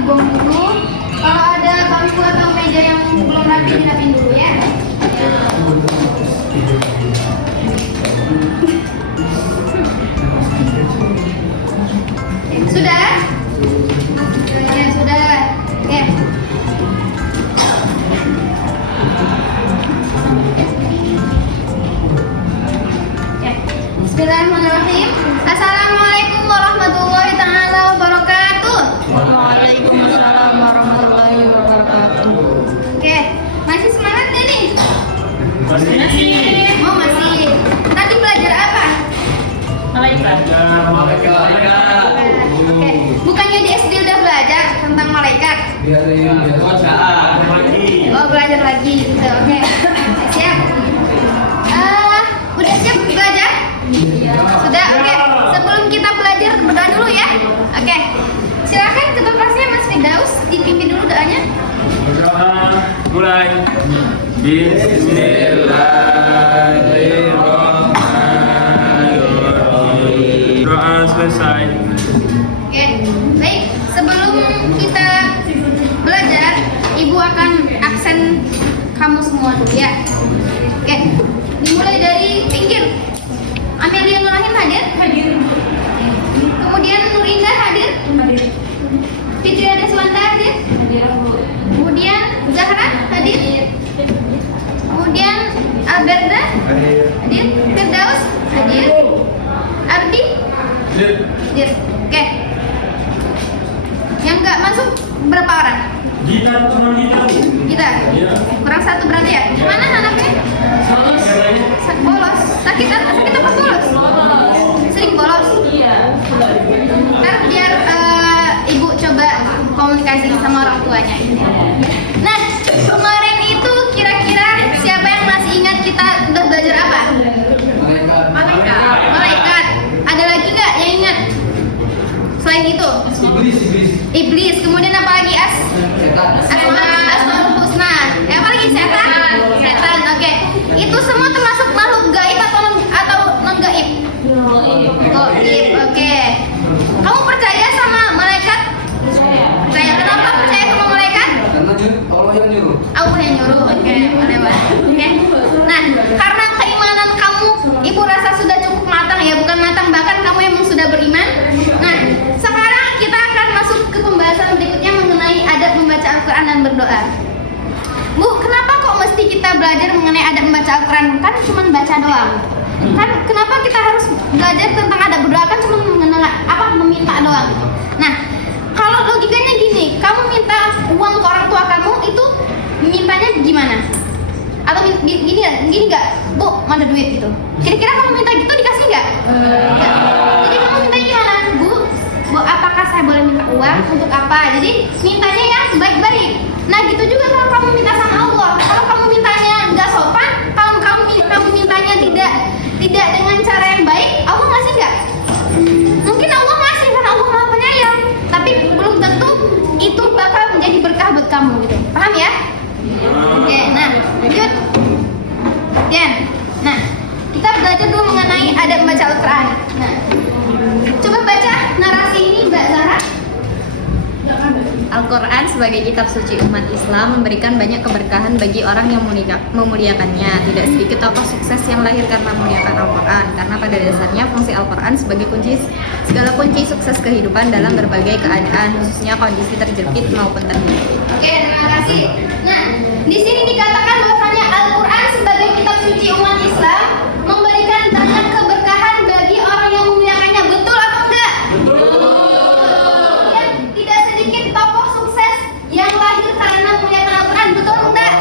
dibuang dulu. Kalau ada bangku atau meja yang belum rapi, dirapiin dulu ya. Sudah? Ya sudah. Oke. Bismillahirrahmanirrahim. Assalamualaikum warahmatullahi taala wabarakatuh. Waalaikumsalam warahmatullahi wabarakatuh. Oke, masih semangat gak nih? Masih. Oh masih. Tadi belajar apa? Malaikat. Oke, bukannya di SD udah belajar tentang malaikat? Oh belajar lagi gitu. Oke, siap. Udah siap belajar? Sudah. Oke, sebelum kita belajar berdoa dulu ya. Oke, silakan ketua kelasnya Mas Firdaus dipimpin dulu doanya. Mulai. Bismillahirrahmanirrahim. Doa selesai. Oke, baik. Sebelum kita belajar, Ibu akan absen kamu semua dulu ya. Oke, dimulai dari pinggir. Amelia Nurahim hadir? Hadir. Kemudian Nurinda hadir? Hadir. Fitri Adeswanta hadir? Hadir. Kemudian Zahra hadir? Kemudian Alberta? Hadir. Firdaus? Hadir. Ardi? Hadir. Oke. Yang nggak masuk berapa orang? Kita cuma kita. Kita? Iya. Kurang satu berarti ya? Mana anaknya? Bolos. Sakit apa bolos? Sering bolos? Iya. Ntar biar Ibu coba komunikasi sama orang tuanya. Nah, kemarin itu kira-kira siapa yang masih ingat kita udah belajar apa? Malaikat. Ada lagi nggak yang ingat? Selain itu? Iblis. Kemudian apa lagi? Asmaul Husna. Apa lagi? Setan. Oke. Itu semua termasuk makhluk gaib atau non gaib? Gaib. Oke. Kamu percaya sama malaikat? Percaya. Kenapa percaya sama malaikat? Allah yang nyuruh. Oke, boleh. Oke. Nah, karena keimanan kamu, Ibu rasa sudah cukup matang ya, bukan matang bahkan kamu emang sudah beriman. Nah, sekarang kita akan masuk ke pembahasan berikutnya mengenai adab membaca Al-Quran dan berdoa. Bu, kenapa kok mesti kita belajar mengenai adab membaca Al-Quran? Kan cuma baca doang. Kan kenapa kita harus belajar tentang adab berdoa? Kan cuma meminta doang. Nah, kalau logikanya gini, kamu minta uang ke orang tua kamu itu mintanya gimana? Atau gini nggak? Bu, mau ada duit gitu. Kira-kira kamu minta gitu dikasih nggak? Nggak. Jadi kamu minta gimana? Bu, apakah saya boleh minta uang? Untuk apa? Jadi mintanya yang baik-baik. Nah gitu juga kalau kamu minta sama Allah. Kalau kamu mintanya nggak sopan, kalau kamu mintanya tidak dengan cara yang baik, Allah ngasih nggak? Mungkin Allah ngasih karena Allah maha penyayang, tapi belum tentu itu bakal menjadi berkah buat kamu gitu. Paham ya? Oke, nah lanjut. Ya, nah kita belajar dulu mengenai adab membaca Al-Quran. Nah, coba baca narasi ini Mbak Zahra. Al-Quran sebagai kitab suci umat Islam memberikan banyak keberkahan bagi orang yang memuliakannya. Tidak sedikit tokoh sukses yang lahir karena memuliakan Al-Quran. Karena pada dasarnya fungsi Al-Quran sebagai segala kunci sukses kehidupan dalam berbagai keadaan, khususnya kondisi terjepit maupun terhimpit. Oke, terima kasih. Nah, di sini dikatakan bahwasanya Al-Quran sebagai kitab suci umat Islam memberikan banyak keberkahan bagi orang yang memuliakannya. Betul atau enggak? Ya, tidak sedikit tokoh sukses yang lahir karena memuliakan Al-Quran. Betul atau enggak?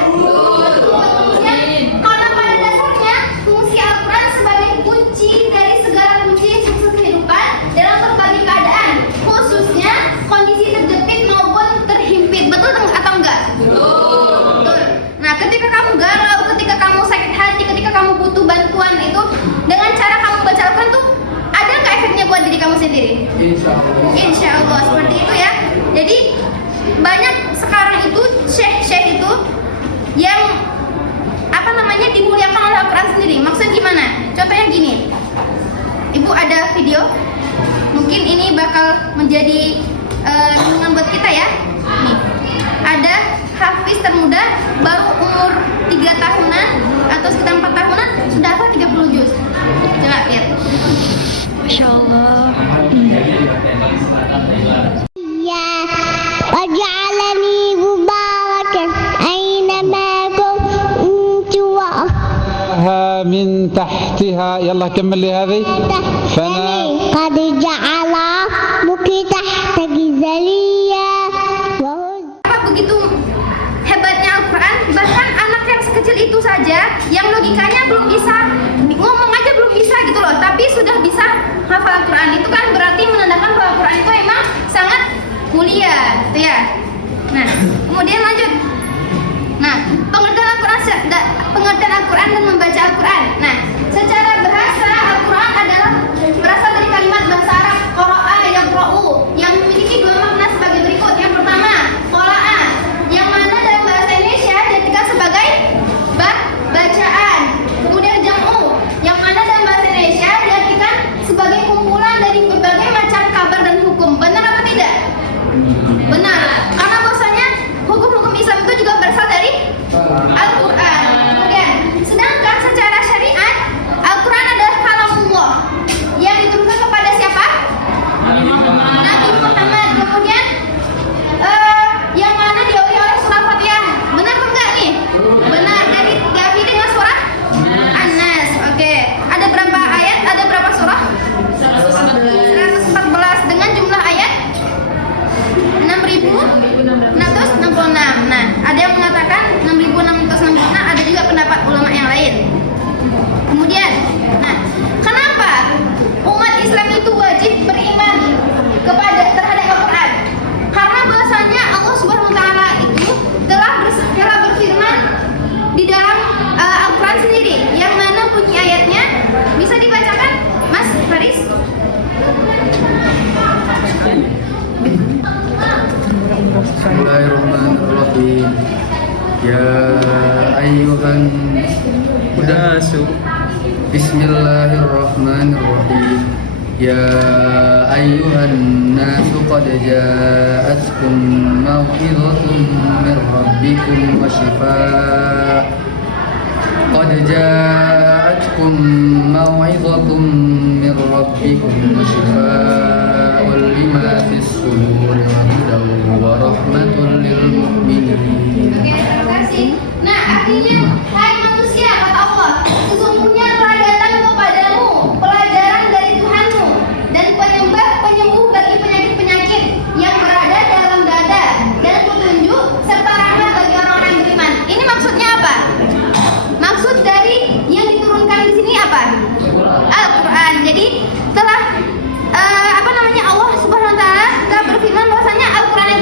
Ya, karena pada dasarnya fungsi Al-Quran sebagai kunci dari segala kunci sukses kehidupan dalam berbagai keadaan, khususnya kondisi terjepit maupun terhimpit. Betul atau enggak? Betul. Nah, ketika kamu galau, ketika kamu sakit hati, ketika kamu butuh bantuan itu, dengan cara kamu baca Al-Quran tuh ada nggak efeknya buat diri kamu sendiri? Insya Allah seperti itu ya. Jadi banyak sekarang itu syekh itu yang dimuliakan oleh Al-Quran sendiri. Maksudnya gimana? Contohnya gini, Ibu ada video, mungkin ini bakal menjadi renungan buat kita ya. من تحتها. يلا كمل لي هذه. قد جعل ربك تحتك ذليا Apa begitu hebatnya Al-Quran, bahkan anak yang sekecil itu saja yang logikanya belum bisa ngomong aja belum bisa gitu loh, tapi sudah bisa hafal Al-Quran. Itu kan berarti menandakan bahwa Al-Quran itu emang sangat mulia gitu ya. Nah, kemudian lanjut. Nah, pengertian Al-Quran dan membaca Al-Quran. Nah, secara bahasa Al-Quran adalah berasal dari kalimat bahasa Arab qara'a yaqra'u yang memiliki dua makna sebagai berikut. Yang pertama, qara'a yang mana dalam bahasa Indonesia diartikan sebagai bacaan. Kemudian jam'u yang mana dalam bahasa Indonesia diartikan sebagai kumpulan dari berbagai macam kabar dan hukum. Benar apa tidak? Benar. Karena bahwasanya hukum-hukum Islam itu juga berasal dari Al-Quran. Kemudian, sedangkan secara syariat Al-Quran adalah kalamullah yang diturunkan kepada siapa? Nabi Muhammad. Kemudian yang mana diawali oleh surah Fatihah. Benar apa enggak nih? Benar. Dari diakhiri dengan surah An-Nas. Oke. Ada berapa ayat? Ada berapa surah? 114 dengan jumlah ayat 6.666. Nah, ada yang mengatakan 6.666, ada juga pendapat ulama yang lain. Kemudian, nah, kenapa umat Islam itu wajib beriman terhadap Al-Quran? Karena bahasanya Allah Subhanahu wa taala itu telah berfirman di dalam Al-Quran sendiri, yang mana bunyi ayatnya bisa dibacakan, Mas Faris? Bismillahirrahmanirrahim. Ya ayyuhan Mudasu. Bismillahirrahmanirrahim. Ya ayyuhan nasu qad ja'atkum maw'izatun min rabbikum wa shifaa. Qad ja'atkum maw'izatun min rabbikum wa shifaa'un lima fis suduri wa hudan wa rahmatun lil mu'minin. Oke, terima kasih. Nah, artinya, hai manusia, kata Allah, sesungguhnya telah datang kepadamu pelajaran dari Tuhanmu dan penyembuh bagi penyakit-penyakit yang berada dalam dada dan petunjuk serta rahmat bagi orang-orang yang beriman. Ini maksudnya apa? Maksud dari yang diturunkan di sini apa? Al-Quran. Jadi telah Allah Subhanahu wa taala telah berfirman bahwasanya Al-Quran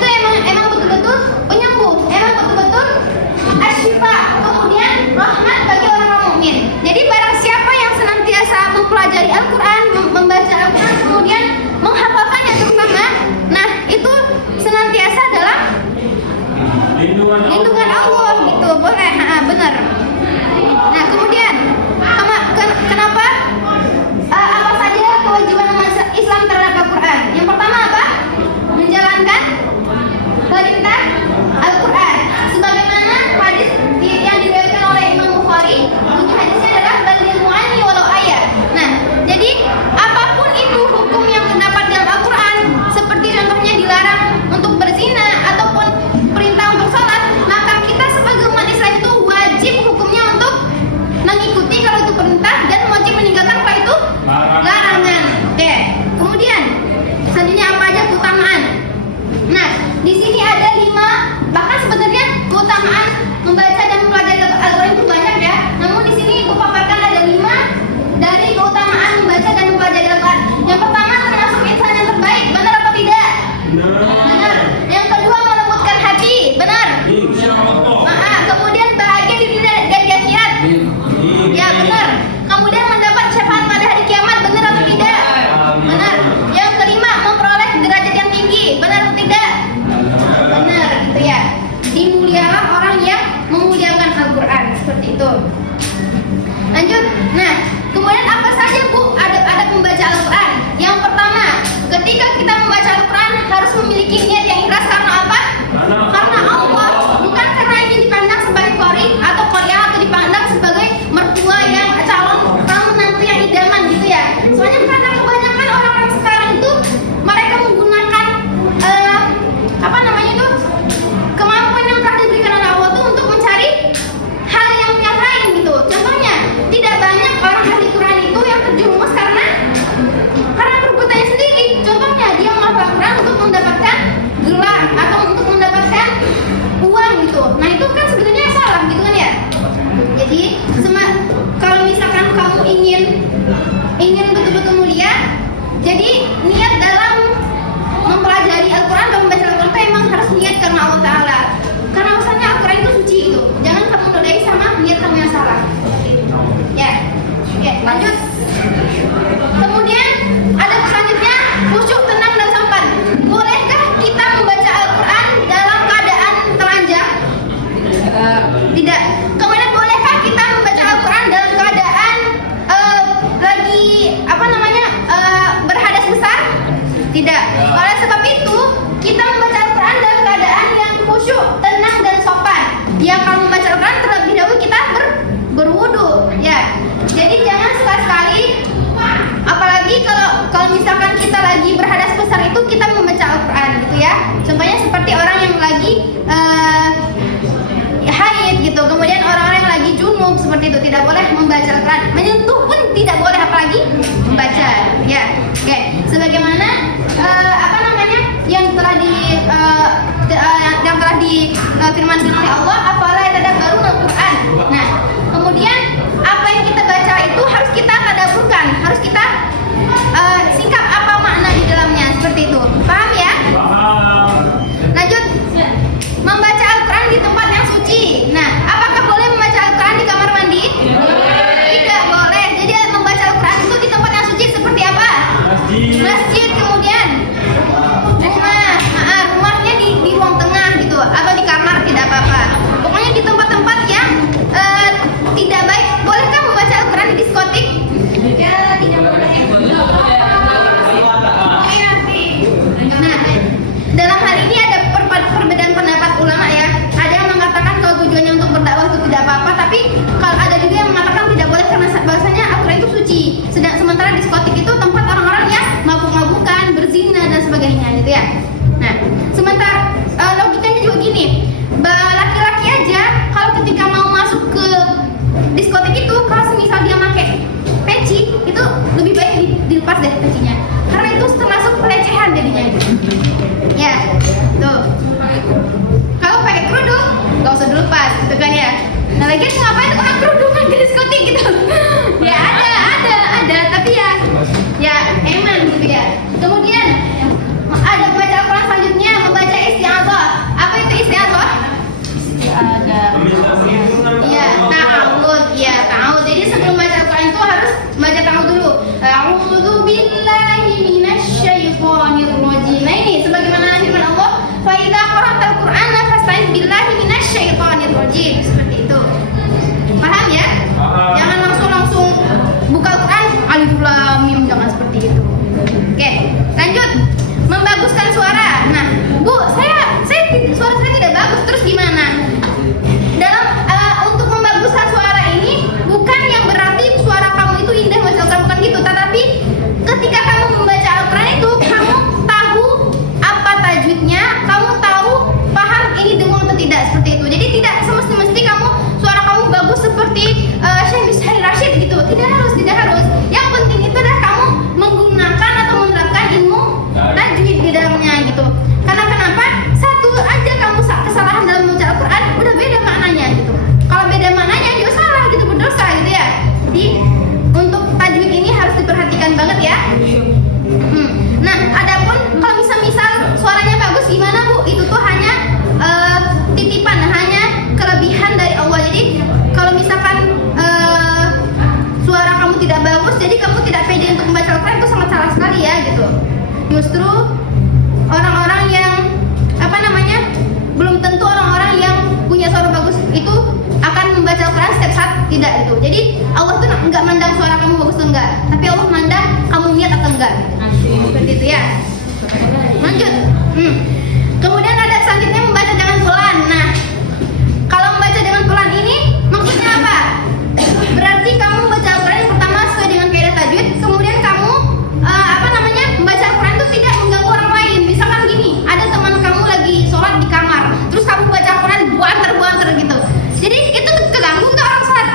haid gitu, kemudian orang-orang yang lagi junub seperti itu tidak boleh membaca Al-Quran, menyentuh pun tidak boleh, apalagi membaca. Ya, oke. Sebagaimana apa namanya yang telah difirmankan oleh Allah, afala yatadabbaruna Al-Quran. Nah, kemudian apa yang kita baca itu harus kita tadabburkan, harus kita sikap apa makna di dalamnya, seperti itu. Paham ya? Lanjut. Membaca Al-Quran di tempat yang suci. Nah, apakah boleh membaca Al-Quran di kamar mandi? Tidak boleh. Jadi membaca Al-Quran itu di tempat yang suci seperti apa? Masjid, kemudian rumahnya di ruang tengah gitu, atau di kamar tidak apa-apa. Pokoknya di tempat-tempat yang tidak baik. Bolehkah membaca Al-Quran di diskotik? Ya, tidak boleh. Nah, dalam hal ini ada perbedaan pendapat ulama ya. Ada yang mengatakan kalau tujuannya untuk berdakwah itu tidak apa-apa, tapi kalau ada juga yang mengatakan tidak boleh karena bahasanya Al-Quran itu suci. Sementara diskotik itu tempat orang-orang yang mabuk-mabukan, berzina dan sebagainya gitu ya. Nah, sementara logikanya juga gini, laki-laki aja kalau ketika mau masuk ke diskotik itu, kalau semisal dia pakai peci, itu lebih baik dilepas deh pecinya, karena itu termasuk pelecehan jadinya gitu. Ya, tuh. Kalau pakai kerudung, gak usah dilepas, gitu kan ya. Nah, lagi ngapain tuh orang kerudungan ke diskotik gitu? Ya ada, tapi ya emang gitu ya. Kemudian ada baca Al-Quran selanjutnya, membaca isti'adzah. Apa itu isti'adzah? Iya, ta'awudz. Ya, ta'awudz. Jadi sebelum baca Al-Quran itu harus baca ta'awudz dulu. A'udzu billahi minasyaitonir rajim. Nah, ini sebagaimana firman Allah, fa idza qara'tal Qur'ana fasta'iz billahi minasyaitonir rajim. Seperti itu. Paham ya? Jangan langsung buka Al-Quran alif lam mim, jangan seperti itu. Oke, lanjut. Membaguskan suara. Nah, Bu, suara saya tidak bagus, terus gimana? Dalam untuk membaguskan suara ini bukan yang berarti suara kamu itu indah misalkan, bukan gitu, tetapi ketika kamu membaca Al-Quran itu kamu tahu apa tajwidnya, kamu tahu paham ini dengung atau tidak, seperti itu. Jadi tidak semesti kamu suara kamu bagus seperti Syekh Mishail Rashid gitu. Tidak harus. Yang penting itu adalah kamu menggunakan atau menerapkan ilmu tajwid di dalamnya gitu. Karena kenapa? Satu aja kamu kesalahan dalam membaca Al-Quran udah beda maknanya gitu. Kalau beda maknanya ya salah gitu, berdosa gitu ya. Jadi untuk tajwid ini harus diperhatikan banget ya. Nah, adapun kalau misal suaranya bagus gimana Bu? Itu tuh hanya titipan, hanya kelebihan dari Allah. Jadi kalau misalkan suara kamu tidak bagus, jadi kamu tidak pede untuk membaca Al-Quran, itu sangat salah sekali ya gitu. Justru orang-orang yang belum tentu orang-orang yang punya suara bagus itu akan membaca Al-Quran setiap saat, tidak gitu. Jadi Allah tuh nggak mandang suara kamu bagus atau enggak, tapi Allah mandang kamu niat atau enggak. Seperti itu ya. Lanjut. Kemudian ada selanjutnya membaca dengan pelan. Nah, kalau membaca dengan pelan ini maksudnya apa? Berarti kamu membaca Al-Quran yang pertama sesuai dengan kaidah tajwid, kemudian kamu membaca Al-Quran itu tidak mengganggu orang lain. Misalkan gini, ada teman kamu lagi sholat di kamar, terus kamu baca Al-Quran buanter gitu. Jadi itu keganggu nggak orang sholat?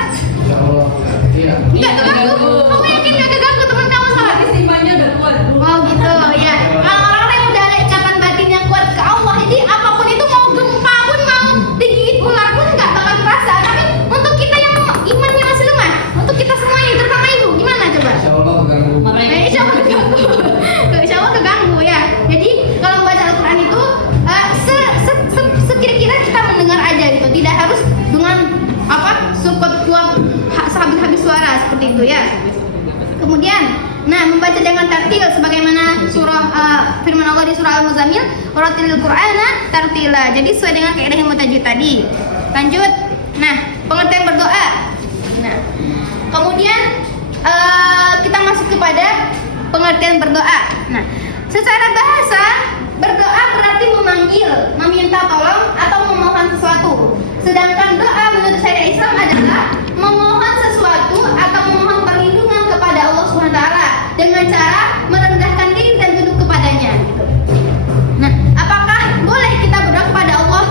Nggak keganggu. Kamu yakin nggak keganggu teman kamu sholat? Imannya udah kuat. Oh gitu ya. Kalau orang-orang yang udah ada ikatan batin yang kuat ke Allah, jadi apapun itu, mau gempa pun, mau digigit ular pun nggak bakal terasa. Tapi untuk kita yang imannya masih lemah, untuk kita semuanya, terutama ibu, gimana coba? Insya Allah keganggu. Insya Allah keganggu. Insya Allah keganggu ya. Jadi kalau membaca Al-Quran itu sekira-kira kita mendengar aja gitu, tidak harus dengan sekuat sehabis-habis suara seperti itu ya. Kemudian, membaca dengan tartil sebagaimana surah firman Allah di surah Al-Muzammil, "Warattilil Qur'ana tartila." Jadi sesuai dengan kaidah yang tajwid tadi. Lanjut. Nah, pengertian berdoa. Nah, kemudian kita masuk kepada pengertian berdoa. Nah, secara bahasa berdoa berarti memanggil, meminta tolong atau memohon sesuatu. Sedangkan doa menurut syariat Islam adalah memohon sesuatu atau memohon perlindungan kepada Allah SWT dengan cara merendahkan diri dan tunduk kepadanya. Nah, apakah boleh kita berdoa kepada Allah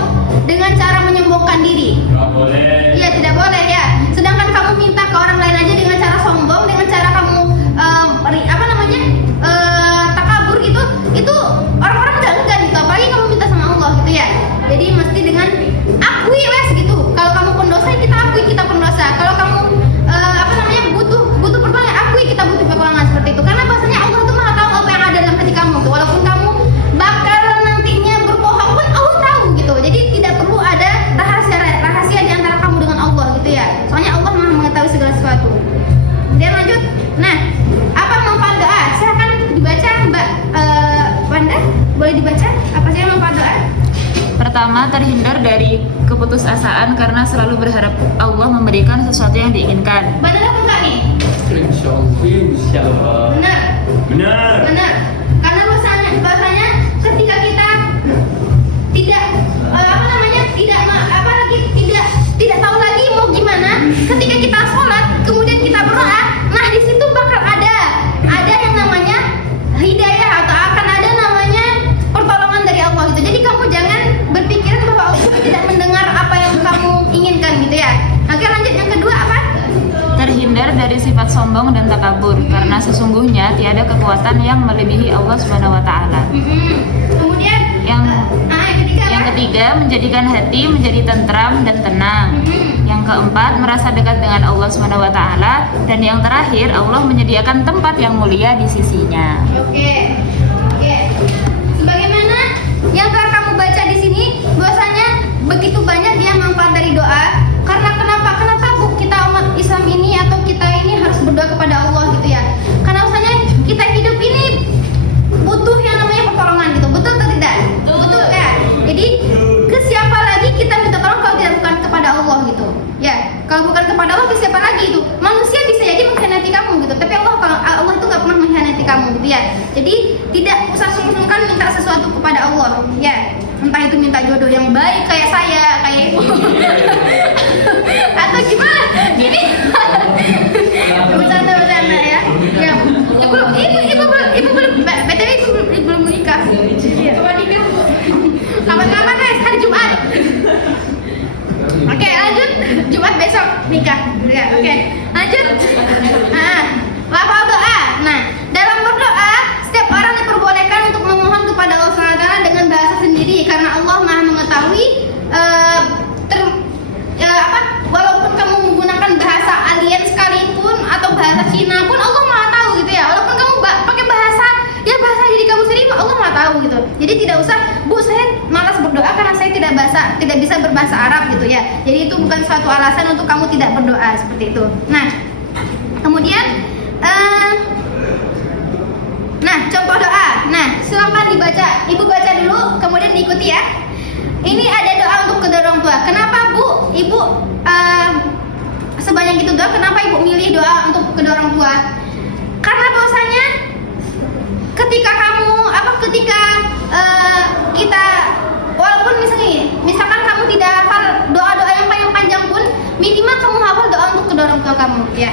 pertama, terhindar dari keputusasaan karena selalu berharap Allah memberikan sesuatu yang diinginkan. Benar apa enggak nih? Insyaallah. Benar. Benar. Karena bahasanya ketika kita tidak tidak tahu lagi mau gimana, ketika kita sholat kemudian kita berdoa, nah di situ bakal ada yang namanya hidayah atau akan ada namanya pertolongan dari Allah gitu. Jadi kamu jangan berpikiran bahwa Allah tidak mendengar apa yang kamu inginkan gitu ya. Oke, lanjut yang kedua apa? Terhindar dari sifat sombong dan takabur karena sesungguhnya tiada kekuatan yang melebihi Allah Subhanahu wa taala. Kemudian Yang ketiga Yang ketiga, menjadikan hati menjadi tentram dan tenang. Yang keempat, merasa dekat dengan Allah Subhanahu wa taala, dan yang terakhir, Allah menyediakan tempat yang mulia di sisinya. Oke. Sebagaimana yang telah kamu baca di sini, bahwasanya begitu banyak dia manfaat dari doa. Karena kenapa Bu kita umat Islam ini atau kita ini harus berdoa kepada Allah gitu ya? Karena bahwasanya kita hidup ini butuh yang namanya pertolongan gitu. Betul atau tidak? Betul ya. Jadi ke siapa lagi kita minta tolong kalau tidak bukan kepada Allah gitu. Ya, kalau bukan kepada Allah ke siapa lagi itu? Manusia bisa jadi mengkhianati kamu gitu, tapi Allah itu nggak pernah mengkhianati kamu gitu ya. Jadi tidak usah sungkan minta sesuatu kepada Allah ya. Entah itu minta jodoh yang baik kayak saya, kayak ibu atau gimana? Gini bercanda ya. Ya, ibu belum menikah. Kapan-kapan guys, hari Jumat. Oke, lanjut. Jumat besok nikah. Ya, oke. Lanjut. Lafal doa. Nah, dalam berdoa, setiap orang diperbolehkan untuk memohon kepada Allah SWT dengan bahasa sendiri karena Allah Maha mengetahui walaupun kamu menggunakan bahasa alien sekalipun atau bahasa Cina pun Allah Maha tahu gitu ya. Walaupun kamu pakai bahasa diri kamu sendiri, Allah Maha tahu gitu. Jadi tidak usah, Bu, saya malas berdoa karena saya tidak bisa berbahasa Arab gitu ya. Jadi itu bukan suatu alasan untuk kamu tidak berdoa seperti itu. Nah, kemudian contoh doa. Nah, silakan dibaca. Ibu baca dulu, kemudian diikuti ya. Ini ada doa untuk kedua orang tua. Kenapa Bu, Ibu sebanyak itu doa? Kenapa Ibu milih doa untuk kedua orang tua? Karena bahwasanya ketika kita walaupun misalkan kamu tidak hafal doa-doa yang paling panjang pun, minimal kamu hafal doa untuk kedua orang tua kamu ya.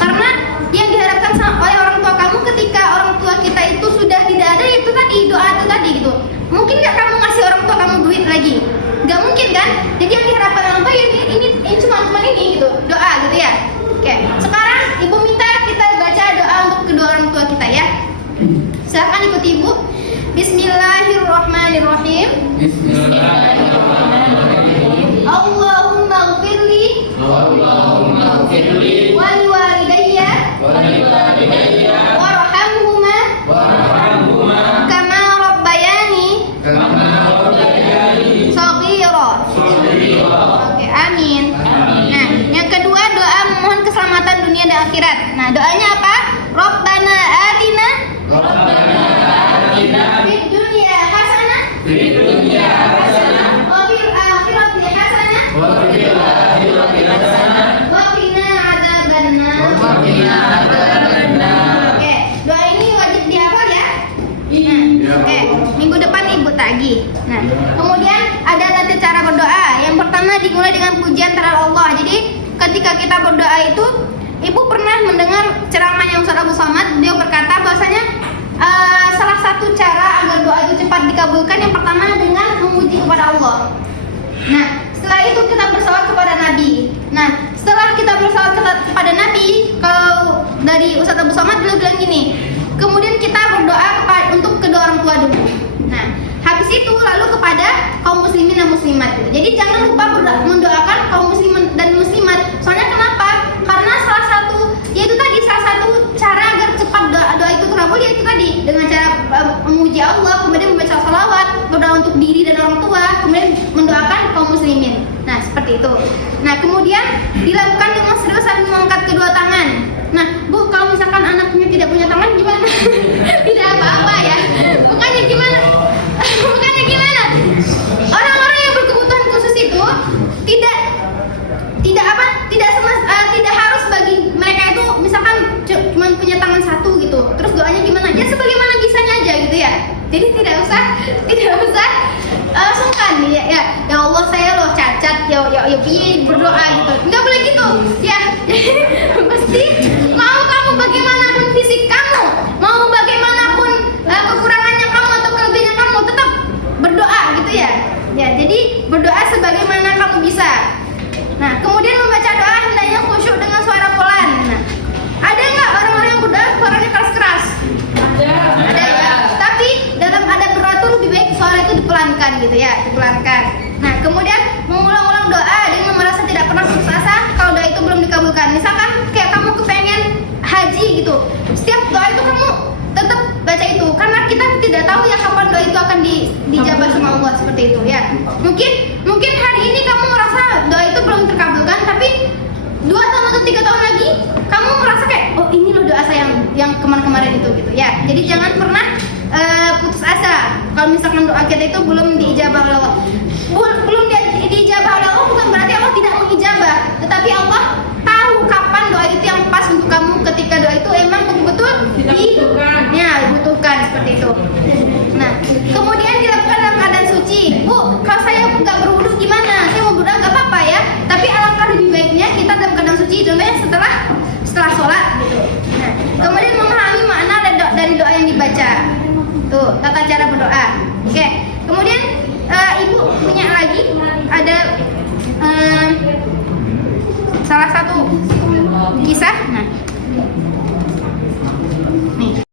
Karena yang diharapkan oleh orang tua kamu ketika orang tua kita itu sudah tidak ada, itu tadi doa itu tadi gitu. Mungkin nggak kamu ngasih orang tua kamu duit lagi? Nggak mungkin kan? Jadi yang diharapkan orang tua ini cuma ini gitu, doa gitu ya. Oke, sekarang Ibu minta kita baca doa untuk kedua orang tua kita ya. Silakan ikuti Ibu. Bismillahirrahmanirrahim. Allahumma ighfirli wa liwalidayya warhamhuma kama rabbayani shaghira. Oke, amin. Nah, yang kedua doa memohon keselamatan dunia dan akhirat. Nah, doanya apa? Rabbana atina fid dunya hasanah wa fil akhirati hasanah wa qina adzabannar. Oke, doa ini wajib dihafal ya. Nah, minggu depan Ibu tagih. Nah, kemudian ada tata cara berdoa. Yang pertama dimulai dengan pujian terhadap Allah. Jadi ketika kita berdoa itu, Ibu pernah mendengar ceramahnya Ustaz Abu Somad. Dia berkata bahwasanya salah satu cara agar doa itu cepat dikabulkan yang pertama dengan memuji kepada Allah. Nah, setelah itu kita bersalawat kepada Nabi. Nah, setelah kita bersalawat kepada Nabi, kalau dari Ustaz Abu Somad beliau bilang gini, kemudian kita berdoa untuk kedua orang tua dulu. Nah, habis itu lalu kepada kaum muslimin dan muslimat. Jadi jangan lupa mendoakan kaum muslimin dan muslimat. Soalnya kenapa? Karena salah satu cara agar cepat doa itu terkabul yaitu tadi dengan cara memuji Allah, kemudian membaca salawat, berdoa untuk diri dan orang tua, kemudian mendoakan kaum muslimin. Nah, seperti itu. Nah, kemudian dilakukan dengan serius sambil mengangkat kedua tangan. Nah, Bu, kalau misalkan anaknya tidak punya tangan gimana? Tidak apa-apa ya. Bukannya gimana? Orang-orang ya piye berdoa gitu. Nggak boleh gitu. Ya. Pasti mau kamu bagaimanapun fisik kamu, mau bagaimanapun kekurangannya kamu atau kelebihannya kamu, tetap berdoa gitu ya. Ya, jadi berdoa sebagaimana kamu bisa. Nah, kemudian membaca doa hendaknya khusyuk dengan suara pelan. Nah, ada nggak orang-orang yang berdoa suaranya keras-keras? Ada ya. Tapi dalam adab berdoa itu lebih baik suara itu dipelankan gitu ya, dipelankan. Nah, kemudian mengulang-ulang doa dengan merasa tidak pernah putus asa kalau doa itu belum dikabulkan. Misalkan kayak kamu kepengen haji gitu, setiap doa itu kamu tetap baca itu, karena kita tidak tahu ya kapan doa itu akan dijabah sama Allah seperti itu ya. Mungkin hari ini kamu merasa doa itu belum terkabulkan, tapi 2 tahun atau 3 tahun lagi kamu merasa kayak oh ini loh doa saya yang kemarin-kemarin itu gitu ya. Jadi jangan pernah putus asa kalau misalkan doa kita itu belum diijabah oleh Allah. Belum diijabah oleh Allah bukan berarti Allah tidak mengijabah, tetapi Allah tahu kapan doa itu yang pas untuk kamu ketika doa itu emang betul-betul dibutuhkan seperti itu. Nah, kemudian dilakukan dalam keadaan suci. Bu, kalau saya nggak berwudu gimana? Saya mau berdoa nggak apa-apa ya. Tapi alangkah lebih baiknya kita dalam keadaan suci, contohnya setelah sholat gitu. Nah, kemudian memahami makna dari doa yang dibaca. Tuh, tata cara berdoa. Oke. Kemudian ibu punya lagi ada salah satu kisah. Nah, nih.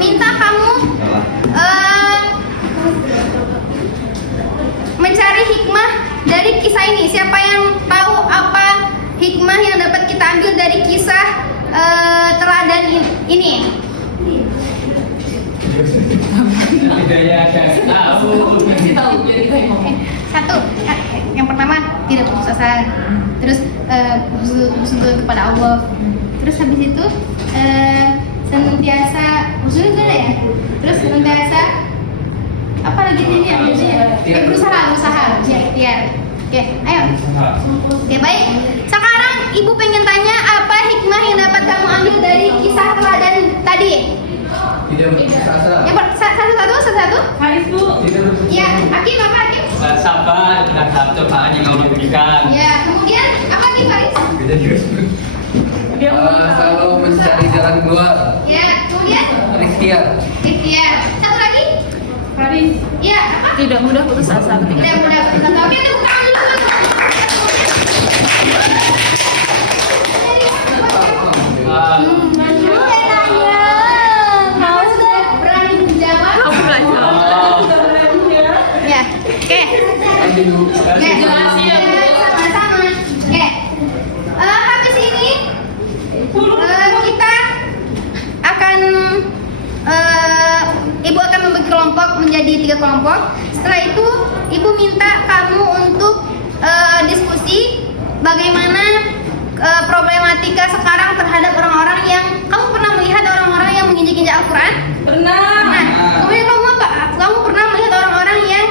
minta kamu mencari hikmah dari kisah ini. Siapa yang tahu apa hikmah yang dapat kita ambil dari kisah teladan ini? Satu, yang pertama tidak putus asa, terus bersyukur kepada Allah, terus habis itu senantiasa maksudnya ya, terus senantiasa apa lagi ini ya, berusaha ya, ikhtiar. Oke, ayo. Oke, baik. Sekarang ibu pengen tanya apa hikmah yang dapat kamu ambil dari kisah teladan tadi? Tidak putus asa. Yang satu. Haris Bu. Ya, Hakim apa Hakim? Sabar terhadap cobaan yang Allah berikan. Ya, kemudian apa lagi Faris? Selalu mencari jalan keluar. Ya, kemudian Ikhtiar. Satu lagi? Haris. Ya, apa? Tidak mudah putus asa ketika Tidak mudah putus asa. Oke, tepuk tangan dulu. Kamu sudah berani menjawab? kamu belajar. Ya, oke. Sama-sama. Oke. Habis ini kita akan ibu akan membagi kelompok menjadi 3 kelompok. Setelah itu ibu minta kamu untuk diskusi bagaimana problematika sekarang terhadap orang-orang yang kamu pernah melihat orang-orang yang menginjak-injak Al-Quran? Pernah. Nah, kemudian kamu pernah melihat orang-orang yang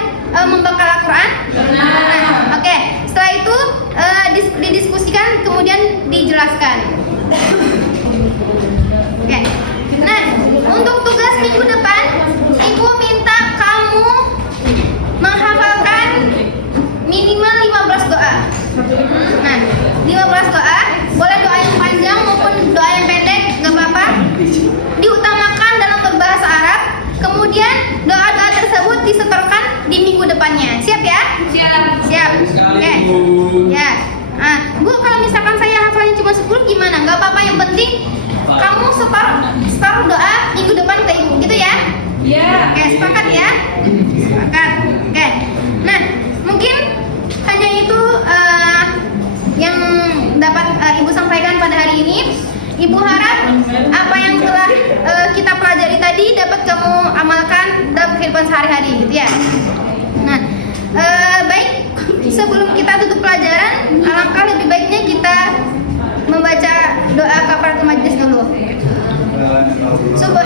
membanggakan Nanti kamu separuh doa minggu depan ke ibu, gitu ya? Iya. Oke, sepakat ya? Sepakat. Oke. Nah, mungkin hanya itu yang dapat ibu sampaikan pada hari ini. Ibu harap apa yang telah kita pelajari tadi dapat kamu amalkan dalam kehidupan sehari-hari, gitu ya. Nah, baik, sebelum kita tutup pelajaran, alangkah lebih baiknya kita membaca doa kafaratul majlis dulu. Subhan